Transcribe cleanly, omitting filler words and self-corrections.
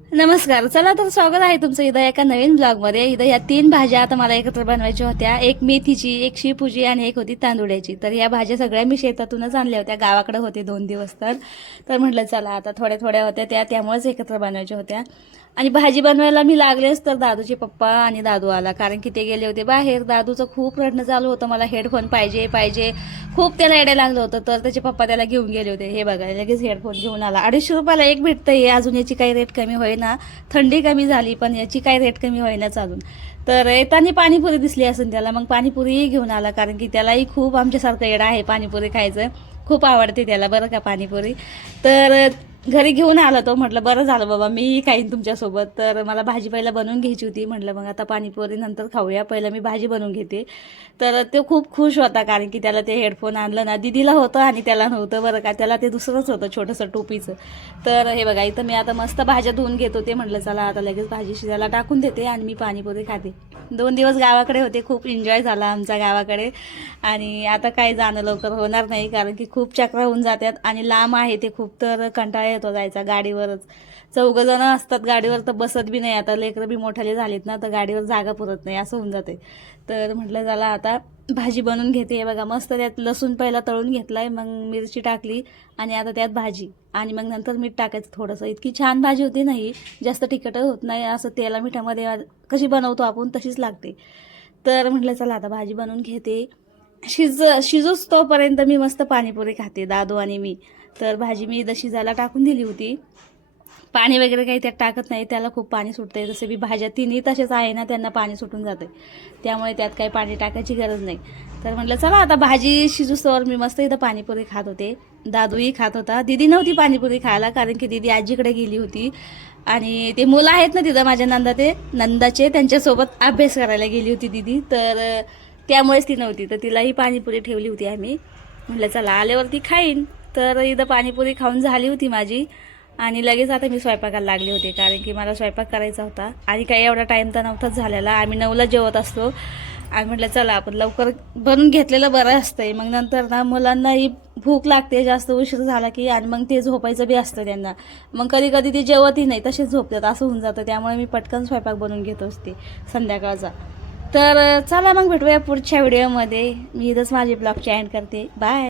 नमस्कार. चला तर स्वागत आहे तुमचं इथं एका नवीन ब्लॉगमध्ये. इथं या 3 भाज्या आता मला एकत्र बनवायच्या होत्या. एक मेथीची, एक शेपूची आणि एक होती तांदुळ्याची. तर या भाज्या सगळ्या मी शेतातूनच आणल्या होत्या. गावाकडे होते 2 दिवस तर म्हटलं चला आता थोड्या थोड्या होत्या त्यामुळेच एकत्र बनवायच्या होत्या. आणि भाजी बनवायला मी लागलेच तर दादूचे पप्पा आणि दादू आला, कारण की ते गेले होते बाहेर. दादूचं खूप रडणं चालू होतं, मला हेडफोन पाहिजे पाहिजे, खूप त्याला येडे लागलं होतं. तर त्याचे पप्पा त्याला घेऊन गेले होते. हे बघा लगेच हेडफोन घेऊन आला. 250 रुपयाला एक भेटतंय. अजून याची काही रेट कमी होईना. थंडी कमी झाली पण याची काही रेट कमी होईना चालून. तर येताना पाणीपुरी दिसली असून त्याला, मग पाणीपुरीही घेऊन आला, कारण की त्यालाही खूप आमच्यासारखं येडं आहे पाणीपुरी खायचं. खूप आवडते त्याला बरं का पाणीपुरी. तर घरी घेऊन आला तो. म्हटलं बरं झालं बाबा मी खाईन तुमच्यासोबत. तर मला भाजी पहिला बनवून घ्यायची होती. म्हटलं मग आता पाणीपुरी नंतर खाऊया, पहिलं मी भाजी बनवून घेते. तर तो खूप खुश होता, कारण की त्याला ते हेडफोन आणलं ना. दिदीला होतं आणि त्याला नव्हतं बरं का. त्याला ते दुसरंच होतं छोटंसं टोपीचं. तर हे बघा इथं मी आता मस्त भाज्या धुवून घेत होते. म्हटलं चला आता लगेच भाजी शिजायला टाकून देते आणि मी पाणीपुरी खाते. 2 दिवस गावाकडे होते, खूप एन्जॉय झाला आमचा गावाकडे. आणि आता काही जाणं लवकर होणार नाही, कारण की खूप चक्र होऊन जातात आणि लांब आहे ते खूप. तर कंटाळा येतो जायचा गाडीवरच. 4 जण असतात गाडीवर तर बसत बी नाही. आता लेकरं बी मोठाले झालेत ना, तर गाडीवर जागा पुरत नाही असं होऊन जाते. तर म्हटलं चला आता भाजी बनवून घेते. हे बघा मस्त त्यात लसूण पहिला तळून घेतलाय, मग मिरची टाकली आणि आता त्यात भाजी आणि मग नंतर मीठ टाकायचं थोडंसं. इतकी छान भाजी होती नाही, जास्त तिखट होत नाही. असं तेला मिठामध्ये कशी बनवतो आपण तशीच लागते. तर म्हटलं चला आता भाजी बनवून घेते. शिजूच तोपर्यंत मी मस्त पाणीपुरी खाते, दादू आणि मी. तर भाजी मी इथं शिजायला टाकून दिली होती. पाणी वगैरे काही त्यात टाकत नाही, त्याला खूप पाणी सुटते. जसे मी भाज्या तिन्ही तसेच आहे ना, त्यांना पाणी सुटून जाते, त्यामुळे त्यात काही पाणी टाकायची गरज नाही. तर म्हटलं चला आता भाजी शिजूस्तोवर मी मस्त इथं पाणीपुरी खात होते. दादूही खात होता. दिदी नव्हती पाणीपुरी खायला, कारण की दिदी आजीकडे गेली होती. आणि ते मुलं आहेत ना तिथं माझ्या नंदाचे, त्यांच्यासोबत अभ्यास करायला गेली होती दिदी. तर त्यामुळेच ती नव्हती. तर तिलाही पाणीपुरी ठेवली होती आम्ही. म्हटलं चला आल्यावरती खाईन. तर इथं पाणीपुरी खाऊन झाली होती माझी आणि लगेच आता मी स्वयंपाकाला लागले होते, कारण की मला स्वयंपाक करायचा होता आणि काही एवढा टाईम तर नव्हताच झालेला. आम्ही 9ला जेवत असतो आणि म्हटलं चला आपण लवकर बनवून घेतलेलं बरं असतंय. मग नंतर ना मुलांनाही भूक लागते जास्त उशीर झाला की, आणि मग ते झोपायचं बी असतं त्यांना. मग कधी कधी ते जेवतही नाही, तसेच झोपतात, असं होऊन जातं. त्यामुळे मी पटकन स्वयंपाक बनवून घेत असते संध्याकाळचा. तर चला मग भेटूया पुढच्या व्हिडिओमध्ये. मी इथंच माझी ब्लॉगची एंड करते. बाय.